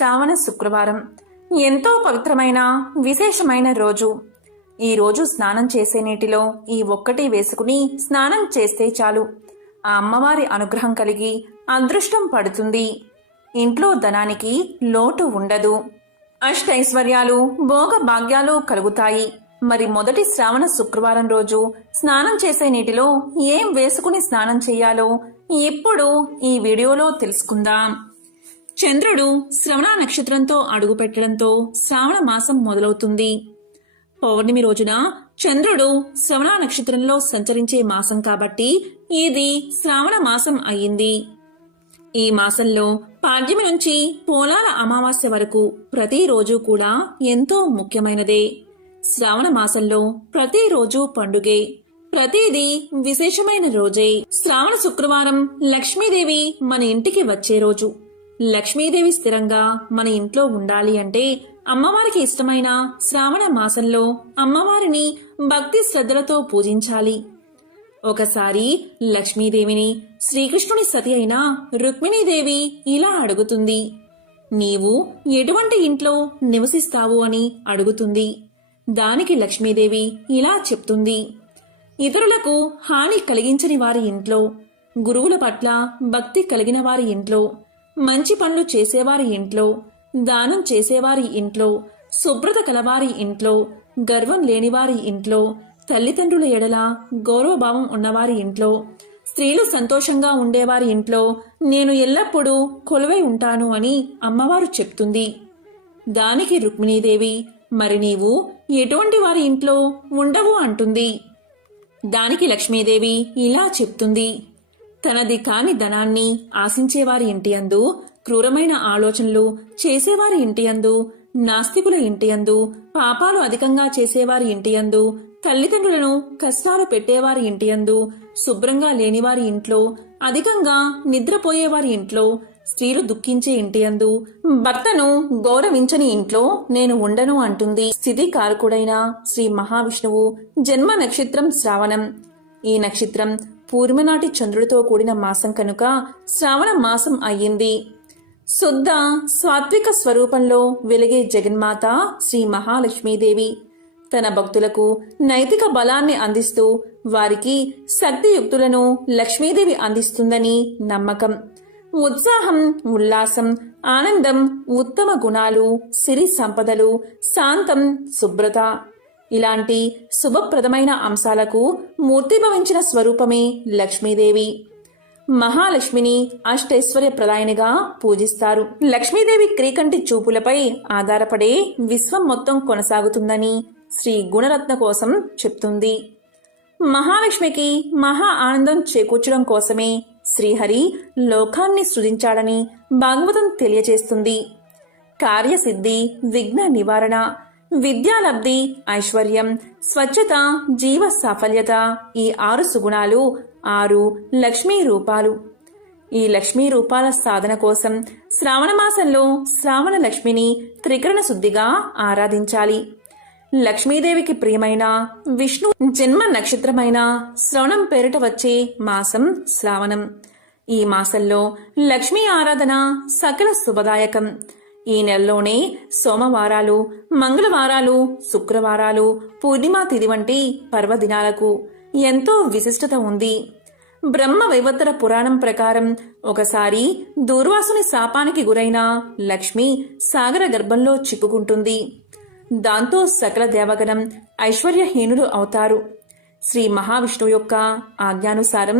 శ్రావణ శుక్రవారం ఎంతో పవిత్రమైన విశేషమైన రోజు. ఈ రోజు స్నానం చేసే నీటిలో ఈ ఒక్కటి వేసుకుని స్నానం చేస్తే చాలు ఆ అమ్మవారి అనుగ్రహం కలిగి అదృష్టం పడుతుంది. ఇంట్లో ధనానికి లోటు ఉండదు. అష్టైశ్వర్యాలు భోగ భాగ్యాలు కలుగుతాయి. మరి మొదటి శ్రావణ శుక్రవారం రోజు స్నానం చేసే నీటిలో ఏం వేసుకుని స్నానం చేయాలో ఇప్పుడు ఈ వీడియోలో తెలుసుకుందాం. చంద్రుడు శ్రవణ నక్షత్రంతో అడుగు పెట్టడంతో శ్రావణ మాసం మొదలవుతుంది. పౌర్ణమి రోజున చంద్రుడు శ్రవణ నక్షత్రంలో సంచరించే మాసం కాబట్టి ఇది శ్రావణ మాసం అయ్యింది. ఈ మాసంలో పాడ్యమి నుంచి పోలాల అమావాస్య వరకు ప్రతిరోజు కూడా ఎంతో ముఖ్యమైనదే. శ్రావణ మాసంలో ప్రతిరోజు పండుగే, ప్రతిదీ విశేషమైన రోజే. శ్రావణ శుక్రవారం లక్ష్మీదేవి మన ఇంటికి వచ్చే రోజు. లక్ష్మీదేవి స్థిరంగా మన ఇంట్లో ఉండాలి అంటే అమ్మవారికి ఇష్టమైన శ్రావణ మాసంలో అమ్మవారిని భక్తి శ్రద్ధలతో పూజించాలి. ఒకసారి లక్ష్మీదేవిని శ్రీకృష్ణుని సతి అయిన రుక్మిణీదేవి ఇలా అడుగుతుంది. నీవు ఎటువంటి ఇంట్లో నివసిస్తావు అని అడుగుతుంది. దానికి లక్ష్మీదేవి ఇలా చెప్తుంది. ఇతరులకు హాని కలిగించని వారి ఇంట్లో, గురువుల పట్ల భక్తి కలిగిన వారి ఇంట్లో, మంచి పనులు చేసేవారి ఇంట్లో, దానం చేసేవారి ఇంట్లో, శుభ్రత కలవారి ఇంట్లో, గర్వం లేనివారి ఇంట్లో, తల్లిదండ్రుల ఎడల గౌరవభావం ఉన్నవారి ఇంట్లో, స్త్రీలు సంతోషంగా ఉండేవారి ఇంట్లో నేను ఎల్లప్పుడూ కొలువై ఉంటాను అని అమ్మవారు చెప్తుంది. దానికి రుక్మిణీదేవి మరి నీవు ఎటువంటి వారి ఇంట్లో ఉండవు అంటుంది. దానికి లక్ష్మీదేవి ఇలా చెప్తుంది. తనది కాని ధనాన్ని ఆశించేవారి ఇంటి యందు, క్రూరమైన ఆలోచనలు చేసేవారి ఇంటి యందు, నాస్తికుల ఇంటి యందు, పాపాలు అధికంగా చేసేవారి ఇంటి యందు, తల్లిదండ్రులను కష్టాలు పెట్టేవారి ఇంటి యందు, శుభ్రంగా లేనివారి ఇంట్లో, అధికంగా నిద్రపోయేవారి ఇంట్లో, స్త్రీలు దుఃఖించే ఇంటి యందు, భర్తను గౌరవించని ఇంట్లో నేను ఉండను అంటుంది. స్థితి కారకుడైన శ్రీ మహావిష్ణువు జన్మ నక్షత్రం శ్రావణం. ఈ నక్షత్రం పూర్ణిమనాటి చంద్రుడితో కూడిన మాసం కనుక శ్రావణ మాసం అయ్యింది. శుద్ధ సాత్విక స్వరూపంలో వెలిగే జగన్మాత శ్రీ మహాలక్ష్మీదేవి తన భక్తులకు నైతిక బలాన్ని అందిస్తూ వారికి శక్తియుక్తులను లక్ష్మీదేవి అందిస్తుందని నమ్మకం. ఉత్సాహం, ఉల్లాసం, ఆనందం, ఉత్తమ గుణాలు, సిరి సంపదలు, శాంతం, శుభ్రత ఇలాంటి శుభప్రదమైన అంశాలకు మూర్తిభవించిన స్వరూపమే లక్ష్మీదేవి. మహాలక్ష్మిని అష్టైశ్వర్య ప్రదాయనిగా పూజిస్తారు. లక్ష్మీదేవి క్రీకంటి చూపులపై ఆధారపడే విశ్వం మొత్తం కొనసాగుతుందని శ్రీ గుణరత్న కోసం చెప్తుంది. మహాలక్ష్మికి మహా ఆనందం చేకూర్చడం కోసమే శ్రీహరి లోకాన్ని సృజించాడని భాగవతం తెలియజేస్తుంది. కార్యసిద్ధి, విఘ్న నివారణ, విద్యాలబ్ధి, ఐశ్వర్యం, స్వచ్ఛత, జీవ సాఫల్యత ఈ 6 సుగుణాలు 6 లక్ష్మీ రూపాలు. ఈ లక్ష్మీ రూపాల సాధన కోసం శ్రావణ మాసంలో శ్రావణ లక్ష్మిని త్రికరణ శుద్ధిగా ఆరాధించాలి. లక్ష్మీదేవికి ప్రియమైన విష్ణు జన్మ నక్షత్రమైన శ్రవణం పేరిట వచ్చే మాసం శ్రావణం. ఈ మాసంలో లక్ష్మీ ఆరాధన సకల శుభదాయకం. ఈ నెలలోనే సోమవారాలు, మంగళవారాలు, శుక్రవారాలు, పూర్ణిమా తిథి వంటి పర్వదినాలకు ఎంతో విశిష్టత ఉంది. బ్రహ్మ వైవత్తర పురాణం ప్రకారం ఒకసారి దూర్వాసుని శాపానికి గురైన లక్ష్మి సాగర గర్భంలో చిక్కుకుంటుంది. దాంతో సకల దేవగణం ఐశ్వర్యహీనులు అవుతారు. శ్రీ మహావిష్ణువు యొక్క ఆజ్ఞానుసారం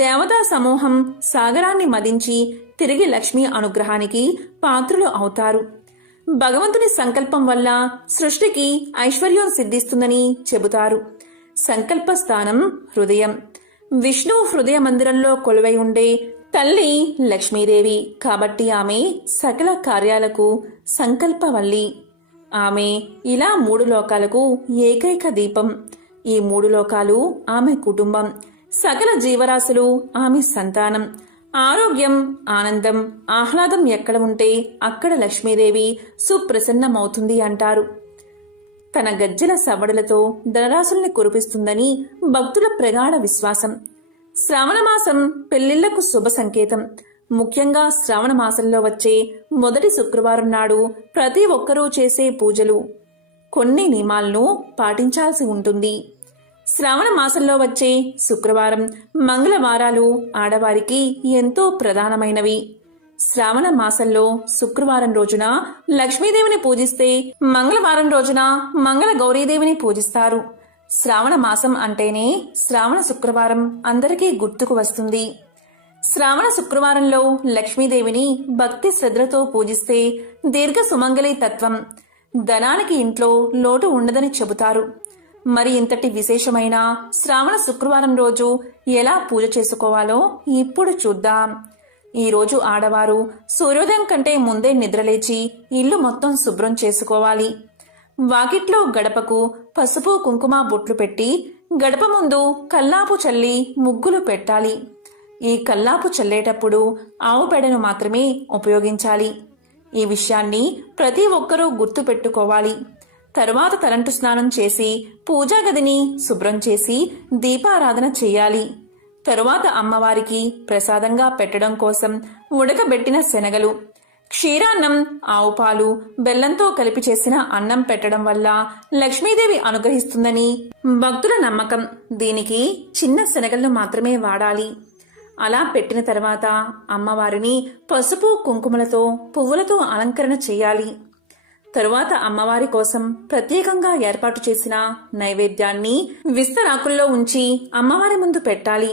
దేవతా సమూహం సాగరాన్ని మదించి తిరిగి లక్ష్మీ అనుగ్రహానికి పాత్రులు అవుతారు. భగవంతుని సంకల్పం వల్ల సృష్టికి ఐశ్వర్యం సిద్ధిస్తుందని చెబుతారు. సంకల్ప స్థానం హృదయం. విష్ణువు హృదయ మందిరంలో కొలువై ఉండే తల్లి లక్ష్మీదేవి కాబట్టి ఆమె సకల కార్యాలకు సంకల్పవల్లి. ఆమె ఇలా 3 లోకాలకు ఏకైక దీపం. ఈ 3 లోకాలు ఆమె కుటుంబం, సకల జీవరాశులు ఆమె సంతానం. ఆరోగ్యం, ఆనందం, ఆహ్లాదం ఎక్కడ ఉంటే అక్కడ లక్ష్మీదేవి సుప్రసన్నమవుతుంది అంటారు. తన గజ్జల సవ్వడులతో ధనరాశుల్ని కురిపిస్తుందని భక్తుల ప్రగాఢ విశ్వాసం. శ్రావణమాసం పెళ్లిళ్లకు శుభ సంకేతం. ముఖ్యంగా శ్రావణ మాసంలో వచ్చే మొదటి శుక్రవారం నాడు ప్రతి ఒక్కరూ చేసే పూజలు కొన్ని నియమాలను పాటించాల్సి ఉంటుంది. శ్రావణ మాసంలో వచ్చే శుక్రవారం, మంగళవారాలు ఆడవారికి ఎంతో ప్రధానమైనవి. శ్రావణ మాసంలో శుక్రవారం రోజున లక్ష్మీదేవిని పూజిస్తే మంగళవారం రోజున మంగళ గౌరీదేవిని పూజిస్తారు. శ్రావణ మాసం అంటేనే శ్రావణ శుక్రవారం అందరికీ గుర్తుకు వస్తుంది. శ్రావణ శుక్రవారంలో లక్ష్మీదేవిని భక్తి శ్రద్ధలతో పూజిస్తే దీర్ఘ సుమంగళి తత్వం, ధనానికి ఇంట్లో లోటు ఉండదని చెబుతారు. మరి ఇంతటి విశేషమైన శ్రావణ శుక్రవారం రోజు ఎలా పూజ చేసుకోవాలో ఇప్పుడు చూద్దాం. ఈ రోజు ఆడవారు సూర్యోదయం కంటే ముందే నిద్రలేచి ఇల్లు మొత్తం శుభ్రం చేసుకోవాలి. వాకిట్లో గడపకు పసుపు కుంకుమ బొట్లు పెట్టి గడప ముందు కల్లాపు చల్లి ముగ్గులు పెట్టాలి. ఈ కల్లాపు చల్లేటప్పుడు ఆవు పేడను మాత్రమే ఉపయోగించాలి. ఈ విషయాన్ని ప్రతి ఒక్కరూ గుర్తు పెట్టుకోవాలి. తరువాత తలంటు స్నానం చేసి పూజా గదిని శుభ్రం చేసి దీపారాధన చేయాలి. తరువాత అమ్మవారికి ప్రసాదంగా పెట్టడం కోసం ఉడకబెట్టిన శనగలు, క్షీరాన్నం, ఆవు పాలు, బెల్లంతో కలిపి చేసిన అన్నం పెట్టడం వల్ల లక్ష్మీదేవి అనుగ్రహిస్తుందని భక్తుల నమ్మకం. దీనికి చిన్న శనగలను మాత్రమే వాడాలి. అలా పెట్టిన తర్వాత అమ్మవారిని పసుపు కుంకుమలతో పువ్వులతో అలంకరణ చేయాలి. తరువాత అమ్మవారి కోసం ప్రత్యేకంగా ఏర్పాటు చేసిన నైవేద్యాన్ని విస్తరాకుల్లో ఉంచి అమ్మవారి ముందు పెట్టాలి.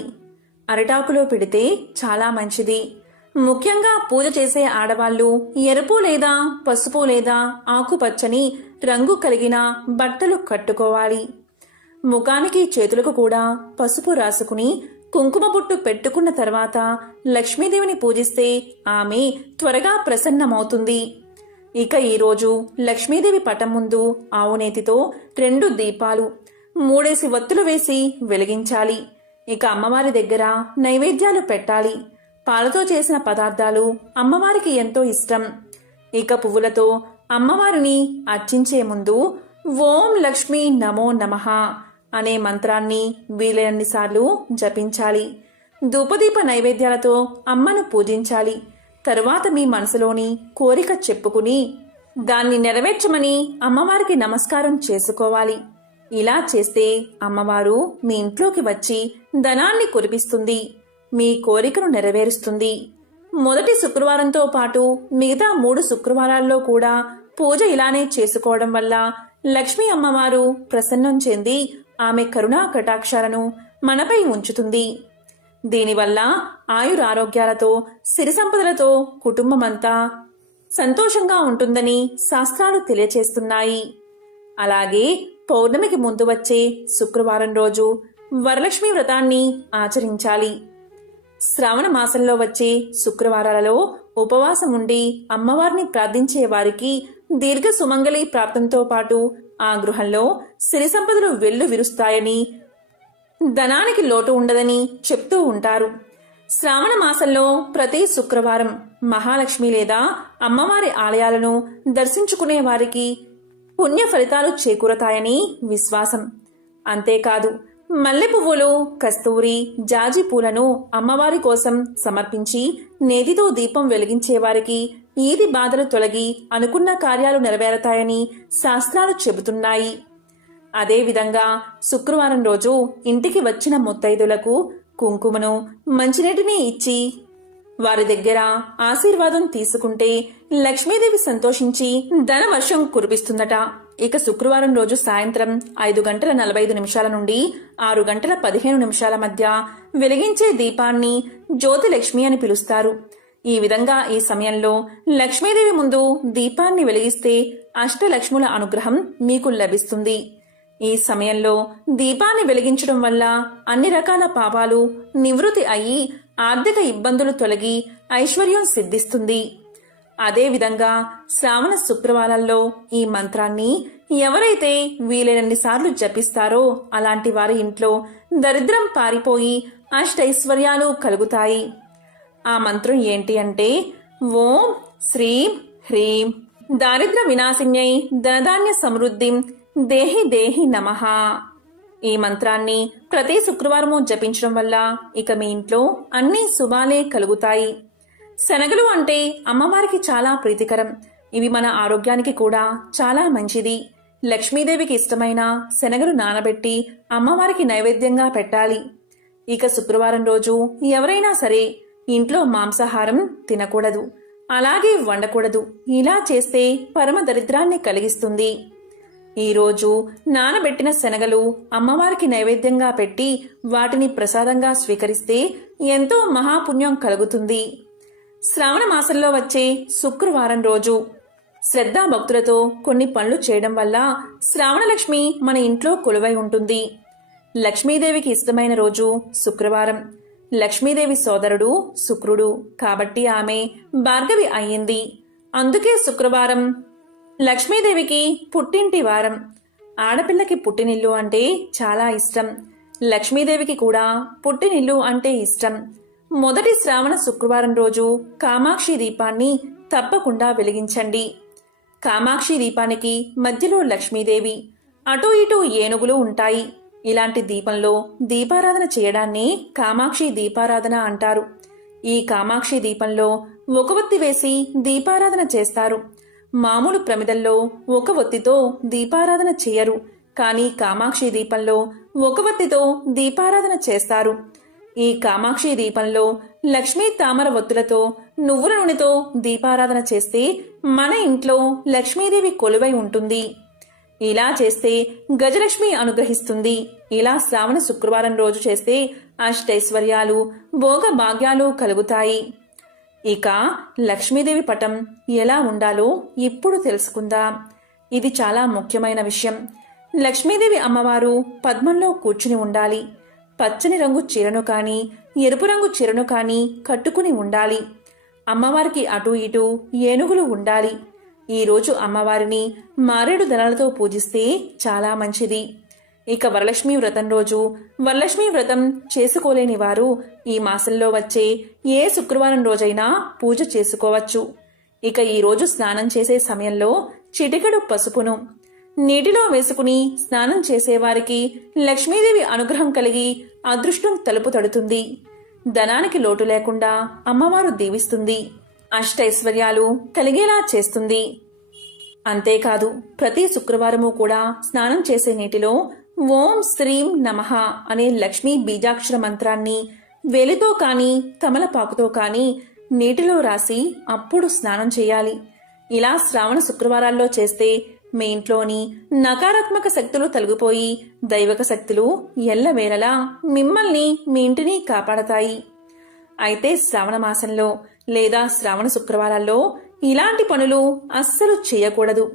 అరిటాకులో పెడితే చాలా మంచిది. ముఖ్యంగా పూజ చేసే ఆడవాళ్లు ఎరుపు లేదా పసుపు లేదా ఆకుపచ్చని రంగు కలిగిన బట్టలు కట్టుకోవాలి. ముఖానికి చేతులకు కూడా పసుపు రాసుకుని కుంకుమ బొట్టు పెట్టుకున్న తర్వాత లక్ష్మీదేవిని పూజిస్తే ఆమె త్వరగా ప్రసన్నమవుతుంది. ఇక ఈరోజు లక్ష్మీదేవి పటం ముందు ఆవునేతితో 2 దీపాలు 3 వత్తులు వేసి వెలిగించాలి. ఇక అమ్మవారి దగ్గర నైవేద్యాలు పెట్టాలి. పాలతో చేసిన పదార్థాలు అమ్మవారికి ఎంతో ఇష్టం. ఇక పువ్వులతో అమ్మవారిని అర్చించే ముందు ఓం లక్ష్మీ నమో నమః అనే మంత్రాన్ని వీలైనన్నిసార్లు జపించాలి. ధూపదీప నైవేద్యాలతో అమ్మను పూజించాలి. తరువాత మీ మనసులోని కోరిక చెప్పుకుని దాన్ని నెరవేర్చమని అమ్మవారికి నమస్కారం చేసుకోవాలి. ఇలా చేస్తే అమ్మవారు మీ ఇంట్లోకి వచ్చి ధనాన్ని కురిపిస్తుంది, మీ కోరికను నెరవేరుస్తుంది. మొదటి శుక్రవారంతో పాటు మిగతా 3 శుక్రవారాల్లో కూడా పూజ ఇలానే చేసుకోవడం వల్ల లక్ష్మీ అమ్మవారు ప్రసన్నం చెంది ఆమె కరుణా కటాక్షాలను మనపై ఉంచుతుంది. దీనివల్ల ఆయురారోగ్యాలతో సిరి సంపదలతో కుటుంబమంతా సంతోషంగా ఉంటుందని శాస్త్రాలు తెలియచేస్తున్నాయి. అలాగే పౌర్ణమికి ముందు వచ్చే శుక్రవారం రోజు వరలక్ష్మి వ్రతాన్ని ఆచరించాలి. శ్రావణ మాసంలో వచ్చే శుక్రవారాలలో ఉపవాసం ఉండి అమ్మవారిని ప్రార్థించే వారికి దీర్ఘ సుమంగళి ప్రాప్తంతో పాటు ఆ గృహంలో సిరి సంపదలు వెల్లు విరుస్తాయని, ధనానికి లోటు ఉండదని చెప్తూ ఉంటారు. శ్రావణ మాసంలో ప్రతి శుక్రవారం మహాలక్ష్మి లేదా అమ్మవారి ఆలయాలను దర్శించుకునే వారికి పుణ్య ఫలితాలు చేకూరతాయని విశ్వాసం. అంతేకాదు మల్లె పువ్వులు, కస్తూరి, జాజి పూలను అమ్మవారి కోసం సమర్పించి నేతితో దీపం వెలిగించే వారికి ఈది బాధలు తొలగి అనుకున్న కార్యాలు నెరవేరతాయని శాస్త్రాలు చెబుతున్నాయి. అదేవిధంగా శుక్రవారం రోజు ఇంటికి వచ్చిన ముత్తైదులకు కుంకుమను, మంచినీటిని ఇచ్చి వారి దగ్గర ఆశీర్వాదం తీసుకుంటే లక్ష్మీదేవి సంతోషించి ధన వర్షం కురిపిస్తుందట. ఇక శుక్రవారం రోజు సాయంత్రం 5:45 నుండి 6:15 మధ్య వెలిగించే దీపాన్ని జ్యోతిలక్ష్మి అని పిలుస్తారు. ఈ విధంగా ఈ సమయంలో లక్ష్మీదేవి ముందు దీపాన్ని వెలిగిస్తే అష్టలక్ష్ముల అనుగ్రహం మీకు లభిస్తుంది. ఈ సమయంలో దీపాన్ని వెలిగించడం వల్ల అన్ని రకాల పాపాలు నివృత్తి అయ్యి ఆర్థిక ఇబ్బందులు తొలగి ఐశ్వర్యం సిద్ధిస్తుంది. అదేవిధంగా శ్రావణ శుక్రవారాల్లో ఈ మంత్రాన్ని ఎవరైతే వీలైనన్నిసార్లు జపిస్తారో అలాంటి వారి ఇంట్లో దరిద్రం పారిపోయి అష్టైశ్వర్యాలు కలుగుతాయి. ఆ మంత్రం ఏంటి అంటే ఓం శ్రీం హ్రీం దారిద్ర వినాశిన్యై ధనధాన్య సమృద్ధిం దేహి దేహి నమః. ఈ మంత్రాన్ని ప్రతి శుక్రవారము జపించడం వల్ల ఇక మీ ఇంట్లో అన్ని శుభాలే కలుగుతాయి. శనగలు అంటే అమ్మవారికి చాలా ప్రీతికరం. ఇవి మన ఆరోగ్యానికి కూడా చాలా మంచిది. లక్ష్మీదేవికి ఇష్టమైన శనగలు నానబెట్టి అమ్మవారికి నైవేద్యంగా పెట్టాలి. ఇక శుక్రవారం రోజు ఎవరైనా సరే ఇంట్లో మాంసాహారం తినకూడదు, అలాగే వండకూడదు. ఇలా చేస్తే పరమ దరిద్రాన్ని కలిగిస్తుంది. ఈరోజు నానబెట్టిన శనగలు అమ్మవారికి నైవేద్యంగా పెట్టి వాటిని ప్రసాదంగా స్వీకరిస్తే ఎంతో మహాపుణ్యం కలుగుతుంది. శ్రావణ మాసంలో వచ్చే శుక్రవారం రోజు శ్రద్ధాభక్తులతో కొన్ని పనులు చేయడం వల్ల శ్రావణలక్ష్మి మన ఇంట్లో కొలువై ఉంటుంది. లక్ష్మీదేవికి ఇష్టమైన రోజు శుక్రవారం. లక్ష్మీదేవి సోదరుడు శుక్రుడు కాబట్టి ఆమె భార్గవి అయ్యింది. అందుకే శుక్రవారం లక్ష్మీదేవికి పుట్టింటి వారం. ఆడపిల్లకి పుట్టినిల్లు అంటే చాలా ఇష్టం. లక్ష్మీదేవికి కూడా పుట్టినిల్లు అంటే ఇష్టం. మొదటి శ్రావణ శుక్రవారం రోజు కామాక్షి దీపాన్ని తప్పకుండా వెలిగించండి. కామాక్షి దీపానికి మధ్యలో లక్ష్మీదేవి, అటూ ఇటూ ఏనుగులు ఉంటాయి. ఇలాంటి దీపంలో దీపారాధన చేయడాన్ని కామాక్షి దీపారాధన అంటారు. ఈ కామాక్షి దీపంలో ఒక ఒత్తి వేసి దీపారాధన చేస్తారు. మామూలు ప్రమిదల్లో ఒక ఒత్తితో దీపారాధన చేయరు, కానీ కామాక్షి దీపంలో ఒక ఒత్తితో దీపారాధన చేస్తారు. ఈ కామాక్షి దీపంలో లక్ష్మీ తామర ఒత్తులతో నువ్వుల నూనెతో దీపారాధన చేస్తే మన ఇంట్లో లక్ష్మీదేవి కొలువై ఉంటుంది. ఇలా చేస్తే గజలక్ష్మి అనుగ్రహిస్తుంది. ఇలా శ్రావణ శుక్రవారం రోజు చేస్తే అష్టైశ్వర్యాలు, భోగ భాగ్యాలు కలుగుతాయి. ఇక లక్ష్మీదేవి పటం ఎలా ఉండాలో ఇప్పుడు తెలుసుకుందాం. ఇది చాలా ముఖ్యమైన విషయం. లక్ష్మీదేవి అమ్మవారు పద్మంలో కూర్చుని ఉండాలి. పచ్చని రంగు చీరను కానీ ఎరుపు రంగు చీరను కానీ కట్టుకుని ఉండాలి. అమ్మవారికి అటూ ఇటూ ఏనుగులు ఉండాలి. ఈరోజు అమ్మవారిని మారేడు దళాలతో పూజిస్తే చాలా మంచిది. ఇక వరలక్ష్మి వ్రతం రోజు వరలక్ష్మి వ్రతం చేసుకోలేని వారు ఈ మాసంలో వచ్చే ఏ శుక్రవారం రోజైనా పూజ చేసుకోవచ్చు. ఇక ఈరోజు స్నానం చేసే సమయంలో చిటికెడు పసుపును నీటిలో వేసుకుని స్నానం చేసేవారికి లక్ష్మీదేవి అనుగ్రహం కలిగి అదృష్టం తలుపు తడుతుంది. ధనానికి లోటు లేకుండా అమ్మవారు దీవిస్తుంది. అష్టైశ్వర్యాలు కలిగేలా చేస్తుంది. అంతేకాదు ప్రతి శుక్రవారము కూడా స్నానం చేసే నీటిలో ఓం శ్రీం నమః అనే లక్ష్మీ బీజాక్షర మంత్రాన్ని వేలితో కానీ తమలపాకుతో కానీ నీటిలో రాసి అప్పుడు స్నానం చేయాలి. ఇలా శ్రావణ శుక్రవారాల్లో చేస్తే మీ ఇంట్లోని నకారాత్మక శక్తులు తొలగిపోయి దైవక శక్తులు ఎల్లవేళలా మిమ్మల్ని మీ ఇంటిని కాపాడతాయి. అయితే శ్రావణ మాసంలో లేదా శ్రావణ శుక్రవారాల్లో ఇలాంటి పనులు అస్సలు చేయకూడదు.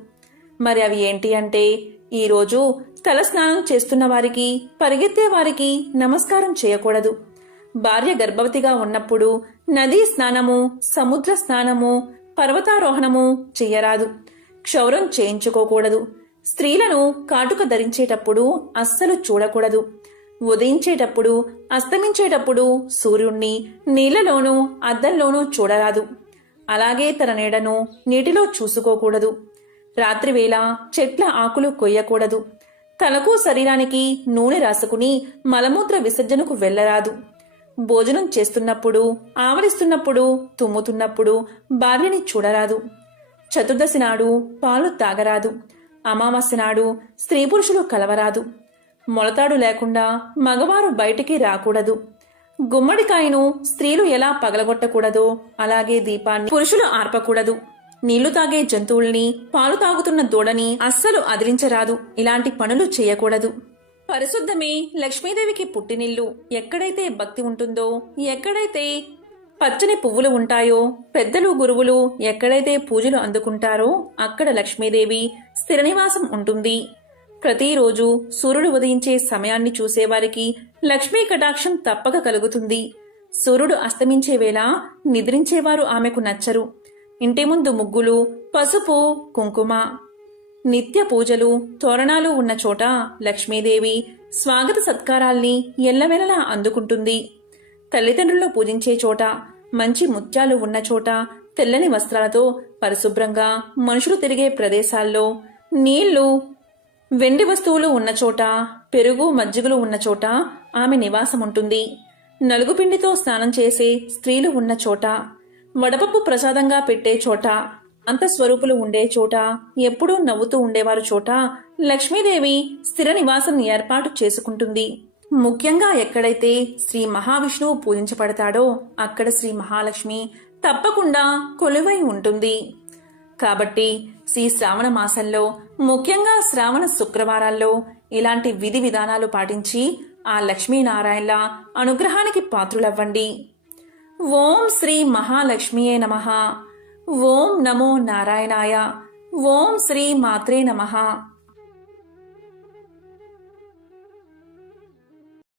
మరి అవి ఏంటి అంటే, ఈరోజు తల స్నానం చేస్తున్న వారికి, పరిగెత్తే వారికి నమస్కారం చేయకూడదు. భార్య గర్భవతిగా ఉన్నప్పుడు నదీ స్నానము, సముద్ర స్నానము, పర్వతారోహణము చెయ్యరాదు. క్షౌరం చేయించుకోకూడదు. స్త్రీలను కాటుక ధరించేటప్పుడు అస్సలు చూడకూడదు. ఉదయించేటప్పుడు, అస్తమించేటప్పుడు సూర్యుణ్ణి నీళ్లలోనూ అద్దంలోనూ చూడరాదు. అలాగే తన నీడను నీటిలో చూసుకోకూడదు. రాత్రివేళ చెట్ల ఆకులు కొయ్యకూడదు. తలకు శరీరానికి నూనె రాసుకుని మలమూత్ర విసర్జనకు వెళ్లరాదు. భోజనం చేస్తున్నప్పుడు, ఆవరిస్తున్నప్పుడు, తుమ్ముతున్నప్పుడు భార్యని చూడరాదు. చతుర్దశి నాడు పాలు తాగరాదు. అమావాస్య నాడు స్త్రీ పురుషులు కలవరాదు. మొలతాడు లేకుండా మగవారు బయటికి రాకూడదు. గుమ్మడికాయను స్త్రీలు ఎలా పగలగొట్టకూడదో అలాగే దీపాన్ని పురుషులు ఆర్పకూడదు. నీళ్లు తాగే జంతువుల్ని, పాలు తాగుతున్న దూడని అస్సలు అదిరించరాదు. ఇలాంటి పనులు చేయకూడదు. పరిశుద్ధమే లక్ష్మీదేవికి పుట్టినిల్లు. ఎక్కడైతే భక్తి ఉంటుందో, ఎక్కడైతే పచ్చని పువ్వులు ఉంటాయో, పెద్దలు గురువులు ఎక్కడైతే పూజలు అందుకుంటారో అక్కడ లక్ష్మీదేవి స్థిర నివాసం ఉంటుంది. ప్రతిరోజు సూర్యుడు ఉదయించే సమయాన్ని చూసేవారికి లక్ష్మీ కటాక్షం తప్పక కలుగుతుంది. సూర్యుడు అస్తమించే వేళ నిద్రించేవారు ఆమెకు నచ్చరు. ఇంటి ముందు ముగ్గులు, పసుపు, కుంకుమ, నిత్య పూజలు, తోరణాలు ఉన్న చోట లక్ష్మీదేవి స్వాగత సత్కారాల్ని ఎల్లవెల్లలా అందుకుంటుంది. తల్లిదండ్రులు పూజించే చోట, మంచి ముత్యాలు ఉన్న చోట, తెల్లని వస్త్రాలతో పరిశుభ్రంగా మనుషులు తిరిగే ప్రదేశాల్లో, నీళ్లు, వెండి వస్తువులు ఉన్న చోట, పెరుగు, మజ్జిగలు ఉన్న చోట ఆమె నివాసం ఉంటుంది. నలుగుపిండితో స్నానం చేసే స్త్రీలు ఉన్న చోట, వడపప్పు ప్రసాదంగా పెట్టే చోట, అంతఃస్వరూపులు ఉండే చోట, ఎప్పుడూ నవ్వుతూ ఉండేవారు చోట లక్ష్మీదేవి స్థిర నివాసం ఏర్పాటు చేసుకుంటుంది. ముఖ్యంగా ఎక్కడైతే శ్రీ మహావిష్ణువు పూజించబడతాడో అక్కడ శ్రీ మహాలక్ష్మి తప్పకుండా కొలువై ఉంటుంది. కాబట్టి శ్రీ శ్రావణ మాసంలో, ముఖ్యంగా శ్రావణ శుక్రవారాల్లో ఇలాంటి విధి విధానాలు పాటించి ఆ లక్ష్మీనారాయణల అనుగ్రహానికి పాత్రులవ్వండి. ఓం శ్రీ మహాలక్ష్మియే నమః. ఓం నమో నారాయణాయ. ఓం శ్రీ మాత్రే నమః.